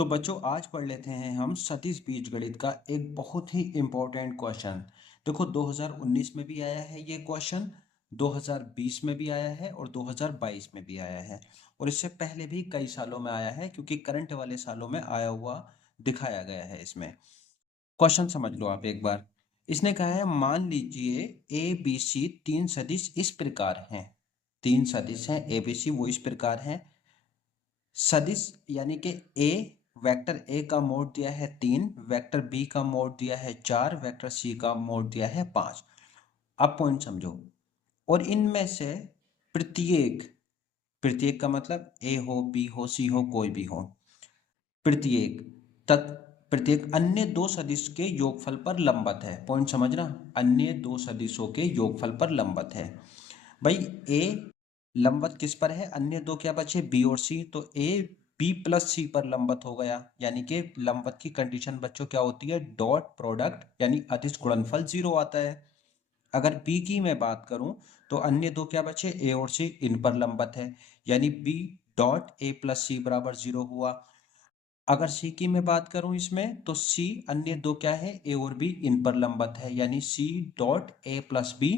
तो बच्चों आज पढ़ लेते हैं हम सदिश बीजगणित का एक बहुत ही इम्पोर्टेंट क्वेश्चन। देखो 2019 में भी आया है ये क्वेश्चन, 2020 में भी आया है और 2022 में भी आया है और इससे पहले भी कई सालों में आया है क्योंकि करंट वाले सालों में आया हुआ दिखाया गया है। इसमें क्वेश्चन समझ लो आप एक बार। इसने कहा है मान लीजिए ए बी सी तीन सदिश इस प्रकार हैं। तीन सदिश हैं ए बी सी, वो इस प्रकार हैं। सदिश यानी कि ए वेक्टर ए का मोड दिया है 3, वेक्टर बी का मोड दिया है 4, वेक्टर सी का मोड दिया है 5। अब पॉइंट समझो। और इनमें से प्रत्येक, प्रत्येक का मतलब ए हो बी हो सी हो कोई भी हो, प्रत्येक तत् प्रत्येक अन्य दो सदिश के योगफल पर लंबत है। पॉइंट समझना, अन्य दो सदिशों के योगफल पर लंबत है। भाई ए लंबत किस पर है, अन्य दो क्या बचे बी और सी, तो ए बी प्लस सी पर लंबत हो गया। यानी कि लंबत की कंडीशन बच्चों क्या होती है, डॉट प्रोडक्ट यानी अदिश गुणनफल 0 आता है। अगर बी की मैं बात करूं तो अन्य दो क्या बचे ए और सी, इन पर लंबत है, यानी बी डॉट ए प्लस सी बराबर 0 हुआ। अगर सी की मैं बात करूं इसमें तो सी अन्य दो क्या है ए और बी, इन पर लंबत है, यानी C dot A plus B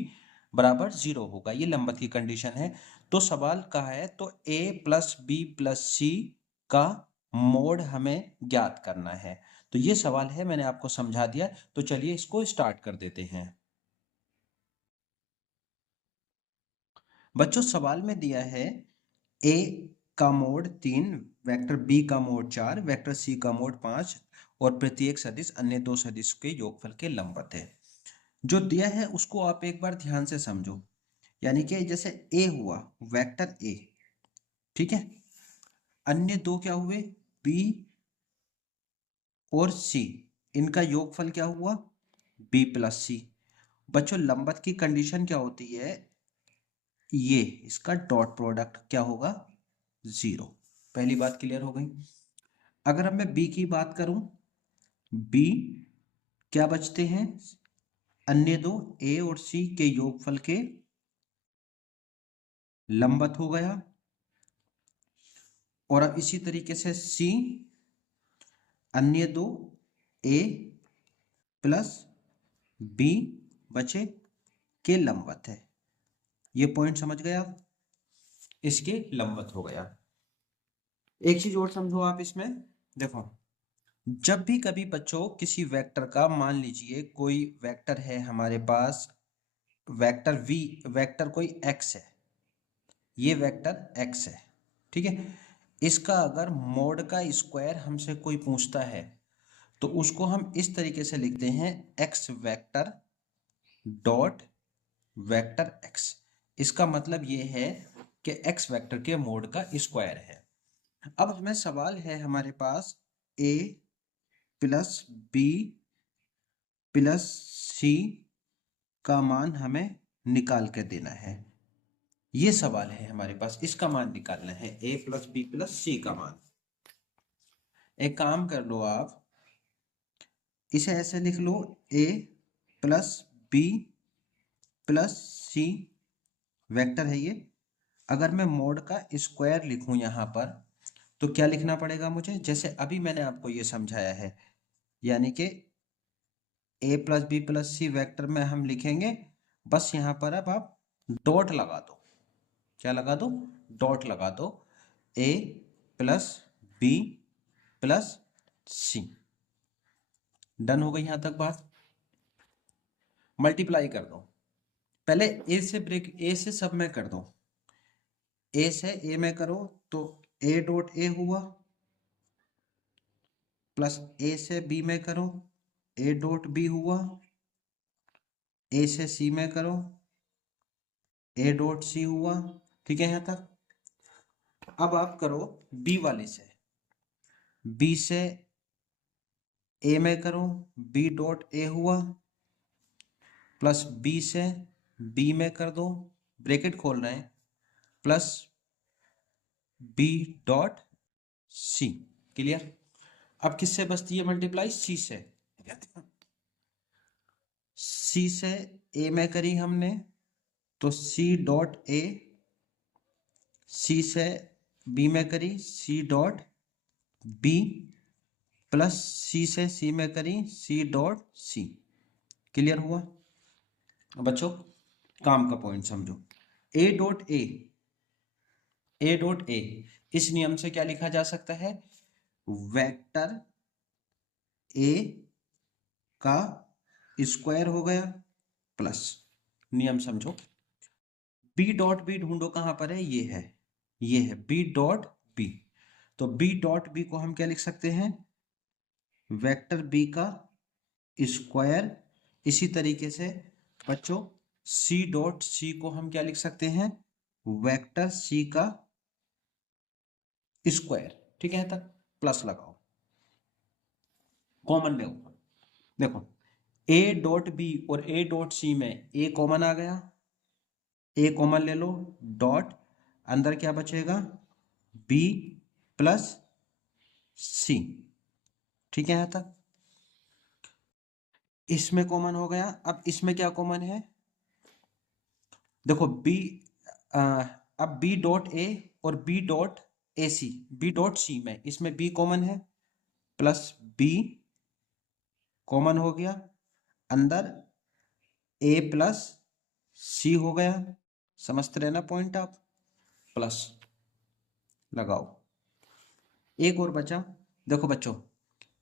बराबर 0 होगा। ये लंबत की कंडीशन है। तो सवाल कहा है तो ए प्लस बी प्लस सी का मोड हमें ज्ञात करना है। तो ये सवाल है, मैंने आपको समझा दिया। तो चलिए इसको स्टार्ट कर देते हैं। बच्चों सवाल में दिया है ए का मोड 3, वेक्टर बी का मोड 4, वेक्टर सी का मोड 5 और प्रत्येक सदिश अन्य दो सदिश के योगफल के लंबत है। जो दिया है उसको आप एक बार ध्यान से समझो। यानी कि जैसे ए हुआ वेक्टर ए, ठीक है, अन्य दो क्या हुए बी और सी, इनका योगफल क्या हुआ बी प्लस सी। बच्चों लंबत की कंडीशन क्या होती है, ये इसका डॉट प्रोडक्ट क्या होगा 0। पहली बात क्लियर हो गई। अगर अब मैं बी की बात करूं, बी क्या बचते हैं, अन्य दो ए और सी के योगफल के लंबत हो गया। और अब इसी तरीके से सी अन्य दो ए प्लस बी बचे के लंबत है। ये पॉइंट समझ गए आप, इसके लंबत हो गया। एक चीज और समझो आप इसमें, देखो जब भी कभी बच्चों किसी वेक्टर का, मान लीजिए कोई वेक्टर है हमारे पास, वेक्टर वी, वेक्टर कोई एक्स है, ये वेक्टर एक्स है, ठीक है, इसका अगर मोड का स्क्वायर हमसे कोई पूछता है तो उसको हम इस तरीके से लिखते हैं x vector dot vector x. इसका मतलब ये है कि एक्स वेक्टर के मोड का स्क्वायर है। अब हमें सवाल है हमारे पास ए प्लस बी प्लस सी का मान हमें निकाल के देना है। ये सवाल है हमारे पास, इसका मान निकालना है ए प्लस बी प्लस सी का मान। एक काम कर लो आप, इसे ऐसे लिख लो ए plus B plus C vector है ये। अगर मैं मोड का स्क्वायर लिखूं यहाँ पर तो क्या लिखना पड़ेगा मुझे, जैसे अभी मैंने आपको ये समझाया है। यानी कि ए plus B plus C vector में हम लिखेंगे, बस यहाँ पर अब आप डॉट लगा दो। क्या लगा दो, डॉट लगा दो, ए प्लस बी प्लस सी। डन हो गई यहां तक बात। मल्टीप्लाई कर दो, पहले ए से ब्रेक, ए से सब में कर दो। ए से ए में करो तो ए डॉट ए हुआ, प्लस ए से बी में करो ए डॉट बी हुआ, ए से सी में करो ए डॉट सी हुआ। ठीक है यहां तक। अब आप करो बी वाले से, बी से ए में करो बी डॉट ए हुआ, प्लस बी से बी में कर दो, ब्रैकेट खोल रहे हैं, plus B dot C. Clear. अब किससे बचती है मल्टीप्लाई, सी से। सी से ए में करी हमने तो सी डॉट ए, सी से बी में करी सी डॉट बी, प्लस सी से सी में करी सी डॉट सी। क्लियर हुआ बच्चों? काम का पॉइंट समझो। ए डॉट ए इस नियम से क्या लिखा जा सकता है? वेक्टर ए का स्क्वायर हो गया प्लस, नियम समझो। बी डॉट बी ढूंढो, कहां पर है? ये है बी डॉट बी। तो बी डॉट बी को हम क्या लिख सकते हैं? वेक्टर बी का स्क्वायर। इसी तरीके से बच्चों सी डॉट सी को हम क्या लिख सकते हैं? वेक्टर सी का स्क्वायर। ठीक है, तक प्लस लगाओ, कॉमन ले। देखो ए डॉट बी और ए डॉट सी में ए कॉमन आ गया, ए कॉमन ले लो, डॉट अंदर क्या बचेगा? बी प्लस सी। ठीक है, यहां तक इसमें कॉमन हो गया। अब इसमें क्या कॉमन है? देखो बी, अब बी डॉट ए और B dot A C, B dot C में इसमें बी कॉमन है, प्लस बी कॉमन हो गया, अंदर ए प्लस सी हो गया। समझते रहना पॉइंट आप, प्लस लगाओ। एक और बचा, देखो बच्चों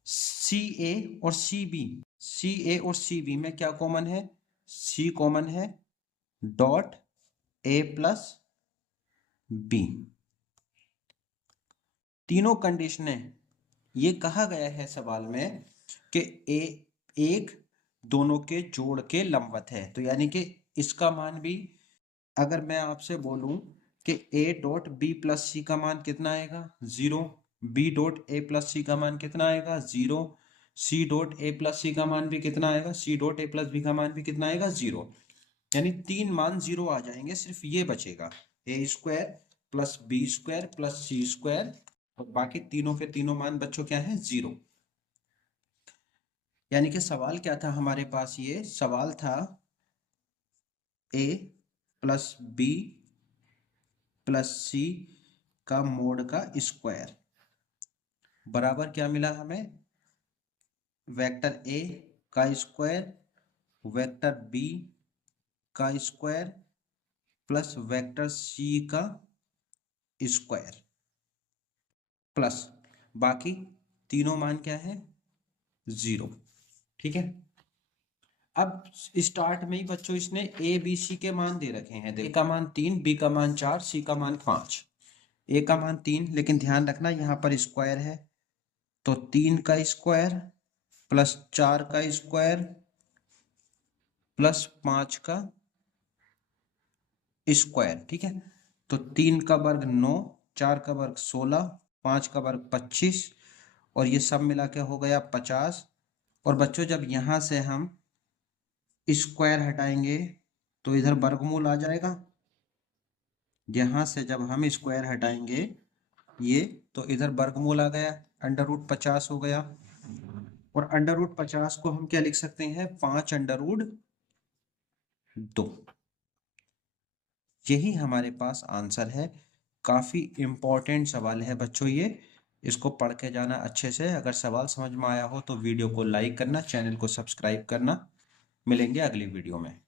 सी ए और सी बी, सी ए और सी बी में क्या कॉमन है? सी कॉमन है, डॉट ए प्लस बी। तीनों कंडीशनें, ये कहा गया है सवाल में कि ए एक दोनों के जोड़ के लंबवत है, तो यानी कि इसका मान भी, अगर मैं आपसे बोलूं कि ए डॉट बी प्लस सी का मान कितना आएगा? 0। बी डॉट ए प्लस सी का मान कितना आएगा? 0। सी डॉट ए प्लस सी का मान भी कितना आएगा? C dot A plus B का मान भी कितना आएगा? 0। यानी 3 मान 0 आ जाएंगे, सिर्फ ये बचेगा A square plus B square plus C square, और बाकी तीनों के तीनों मान बच्चों क्या है? 0। यानी कि सवाल क्या था हमारे पास? ये सवाल था ए प्लस बी प्लस सी का मोड का स्क्वायर बराबर क्या मिला हमें? वेक्टर ए का स्क्वायर, वेक्टर बी का स्क्वायर प्लस वेक्टर सी का स्क्वायर, प्लस बाकी तीनों मान क्या है? 0। ठीक है, अब स्टार्ट में ही बच्चों इसने ए बी सी के मान दे रखे हैं। ए का मान 3, बी का मान 4, सी का मान 5। ए का मान 3, लेकिन ध्यान रखना यहाँ पर स्क्वायर है, तो 3 का स्क्वायर प्लस 4 का स्क्वायर प्लस 5 का स्क्वायर। ठीक है, तो 3 का वर्ग 9, 4 का वर्ग 16, 5 का वर्ग 25, और ये सब मिला के हो गया 50। और बच्चों जब यहां से हम स्क्वायर हटाएंगे तो इधर वर्गमूल आ जाएगा। यहां से जब हम स्क्वायर हटाएंगे ये, तो इधर वर्गमूल आ गया, अंडर रूट 50 हो गया। और अंडर रूट 50 को हम क्या लिख सकते हैं? 5 अंडर रूट 2। यही हमारे पास आंसर है। काफी इंपॉर्टेंट सवाल है बच्चों ये, इसको पढ़ के जाना अच्छे से। अगर सवाल समझ में आया हो तो वीडियो को लाइक करना, चैनल को सब्सक्राइब करना। मिलेंगे अगली वीडियो में।